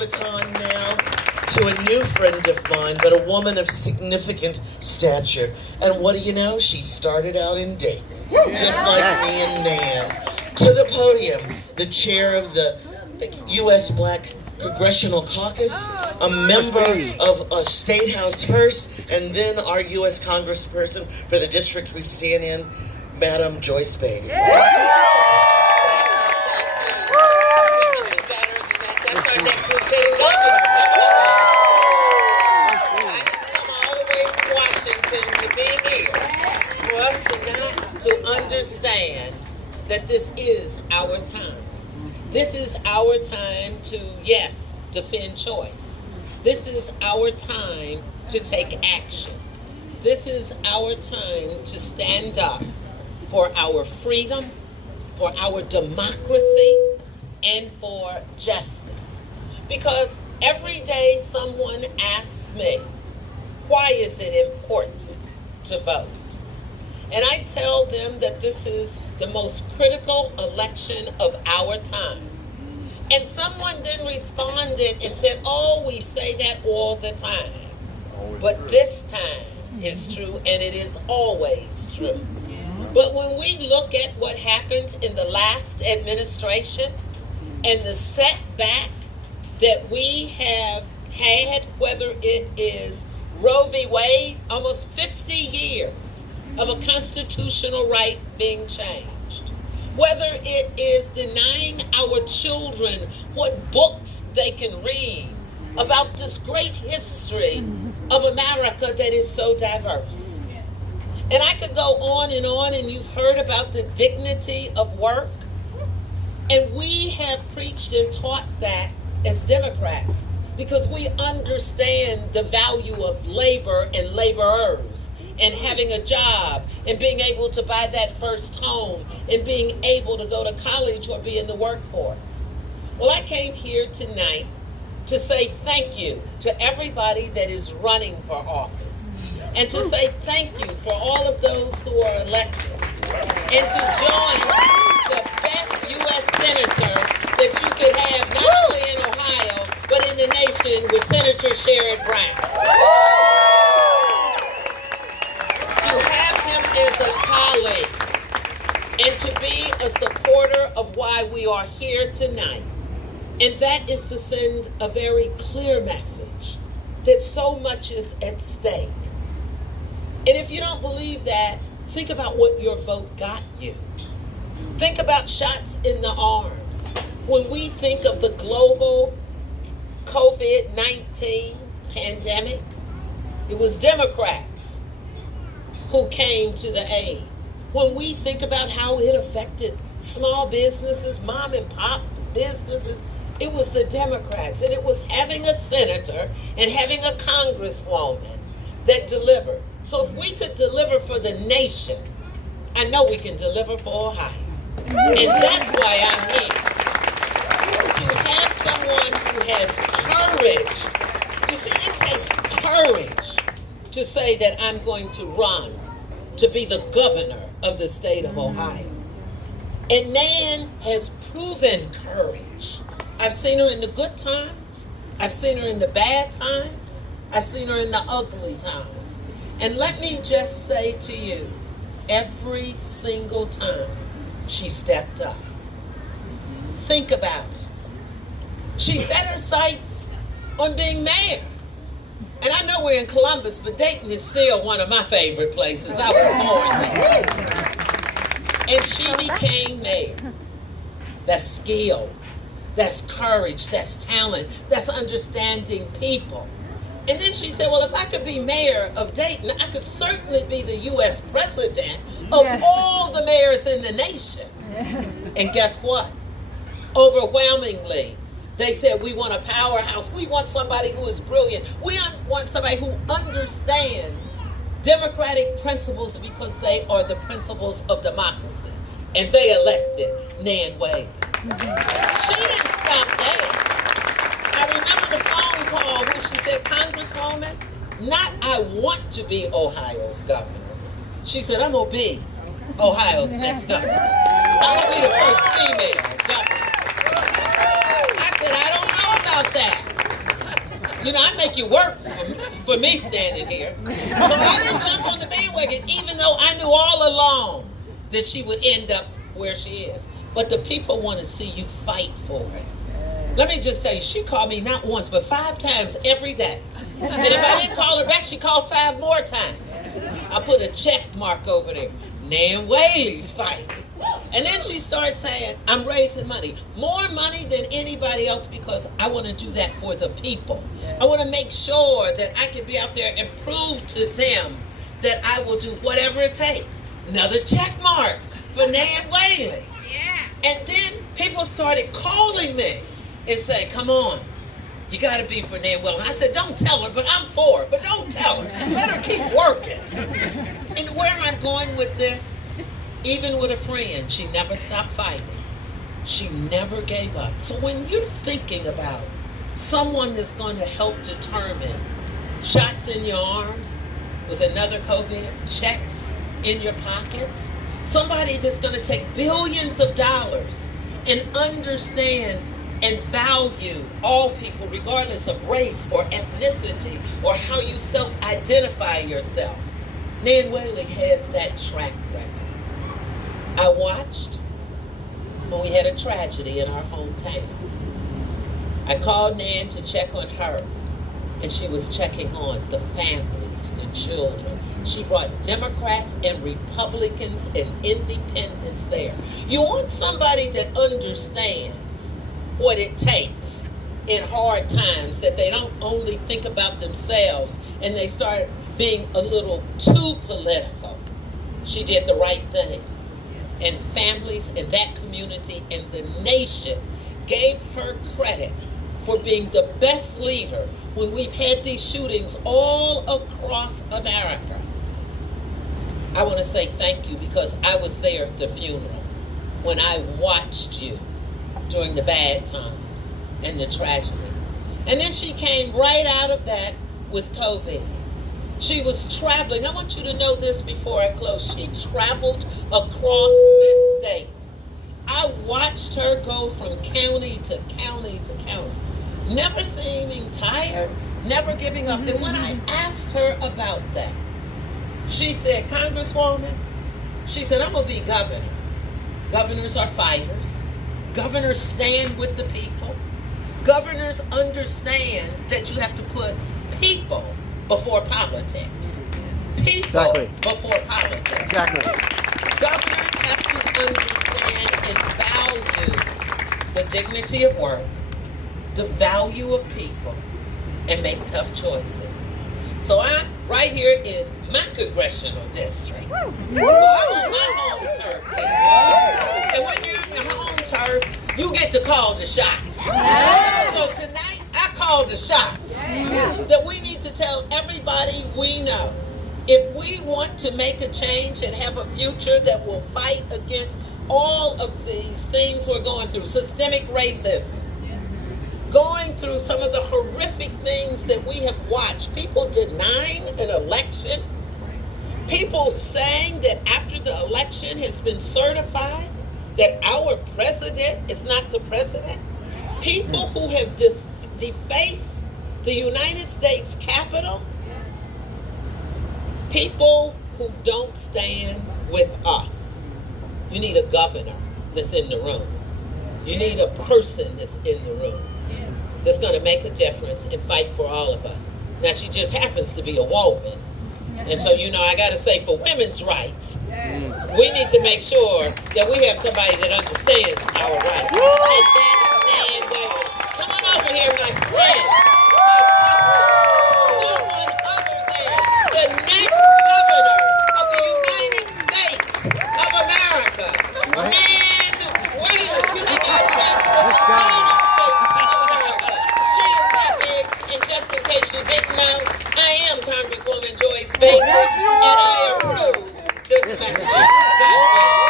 baton now to a new friend of mine, but a woman of significant stature. And what do you know? She started out in Dayton, just like me and Nan. To the podium, the chair of the U.S. Black Congressional Caucus, a member of State House First, and then our U.S. Congressperson for the district we stand in, Madam Joyce Beatty. That's our next lieutenant governor. I come all the way from Washington to be here for us to understand that this is our time. This is our time to, yes, defend choice. This is our time to take action. This is our time to stand up for our freedom, for our democracy, and for justice. Because every day someone asks me, why is it important to vote? And I tell them that this is the most critical election of our time. And someone then responded and said, oh, we say that all the time. But this time is true, and it is always true. But when we look at what happened in the last administration and the setback that we have had, whether it is Roe v. Wade, almost 50 years of a constitutional right being changed, whether it is denying our children what books they can read about this great history of America that is so diverse. And I could go on, and you've heard about the dignity of work. And we have preached and taught that as Democrats because we understand the value of labor and laborers and having a job and being able to buy that first home and being able to go to college or be in the workforce. Well, I came here tonight to say thank you to everybody that is running for office and to say thank you for all of those who are elected and to join the best U.S. senator that you could have, not only in Ohio, but in the nation, with Senator Sherrod Brown. To have him as a colleague and to be a supporter of why we are here tonight. And that is to send a very clear message that so much is at stake. And if you don't believe that, think about what your vote got you. Think about shots in the arms. When we think of the global COVID-19 pandemic, it was Democrats who came to the aid. When we think about how it affected small businesses, mom and pop businesses, it was the Democrats. And it was having a senator and having a congresswoman that delivered. So if we could deliver for the nation, I know we can deliver for Ohio. And that's why I'm here. To have someone who has courage. You see, it takes courage to say that I'm going to run to be the governor of the state of Ohio. And Nan has proven courage. I've seen her in the good times. I've seen her in the bad times. I've seen her in the ugly times. And let me just say to you, every single time she stepped up. Think about it. She set her sights on being mayor. And I know we're in Columbus, but Dayton is still one of my favorite places. I was born there. And she became mayor. That's skill. That's courage. That's talent. That's understanding people. And then she said, well, if I could be mayor of Dayton, I could certainly be the U.S. president of all the mayors in the nation. And guess what? Overwhelmingly, they said, we want a powerhouse. We want somebody who is brilliant. We want somebody who understands democratic principles because they are the principles of democracy. And they elected Nan Whaley. She didn't stop there. I remember the phone call when she said, Congresswoman, not I want to be Ohio's governor. She said, I'm going to be Ohio's next governor. I'm going to be the first female governor. I said, I don't know about that. You know, I make you work for me standing here. So I didn't jump on the bandwagon, even though I knew all along that she would end up where she is. But the people want to see you fight for it. Let me just tell you, she called me not once, but 5 times every day. And if I didn't call her back, she called 5 more times. I put a check mark over there. Nan Whaley's fighting. And then she starts saying, I'm raising money. More money than anybody else because I want to do that for the people. I want to make sure that I can be out there and prove to them that I will do whatever it takes. Another check mark for Nan Whaley. And then people started calling me and saying, come on, you got to be for Nan Whaley. And I said, don't tell her, but I'm for her. But don't tell her. Let her keep working. And where I'm going with this, even with a friend, she never stopped fighting. She never gave up. So when you're thinking about someone that's going to help determine shots in your arms with another COVID, checks in your pockets, somebody that's going to take billions of dollars and understand and value all people regardless of race or ethnicity or how you self-identify yourself. Nan Whaley has that track record. I watched when we had a tragedy in our hometown. I called Nan to check on her, and she was checking on the families, the children. She brought Democrats and Republicans and independents there. You want somebody that understands what it takes in hard times, that they don't only think about themselves and they start being a little too political. She did the right thing. And families in that community and the nation gave her credit for being the best leader when we've had these shootings all across America. I want to say thank you because I was there at the funeral when I watched you during the bad times and the tragedy. And then she came right out of that with COVID. She was traveling. I want you to know this before I close. She traveled across this state. I watched her go from county to county to county, never seeming tired, never giving up. And when I asked her about that, she said, Congresswoman, she said, I'm going to be governor. Governors are fighters. Governors stand with the people. Governors understand that you have to put people before politics. People before politics. Exactly. Governors have to understand and value the dignity of work, the value of people, and make tough choices. So I'm right here in my congressional district. So I'm on my home turf here. And when you're in your home turf, you get to call the shots. So tonight, I call the shots. That we need to tell everybody we know, if we want to make a change and have a future that will fight against all of these things we're going through, systemic racism, going through some of the horrific things that we have watched, people denying an election, people saying that after the election has been certified, that our president is not the president, people who have defaced the United States Capitol, people who don't stand with us. You need a governor that's in the room. You need a person that's in the room that's going to make a difference and fight for all of us. Now, she just happens to be a woman. And so, you know, I got to say, for women's rights, we need to make sure that we have somebody that understands our rights. And that's Nan Whaley. Come on over here, my friend. No one other than the next governor of the United States of America, Nan Whaley. You know that United States of America. She is that big, and just in case you didn't know, I am Congresswoman Joyce Beatty, and I approve this message.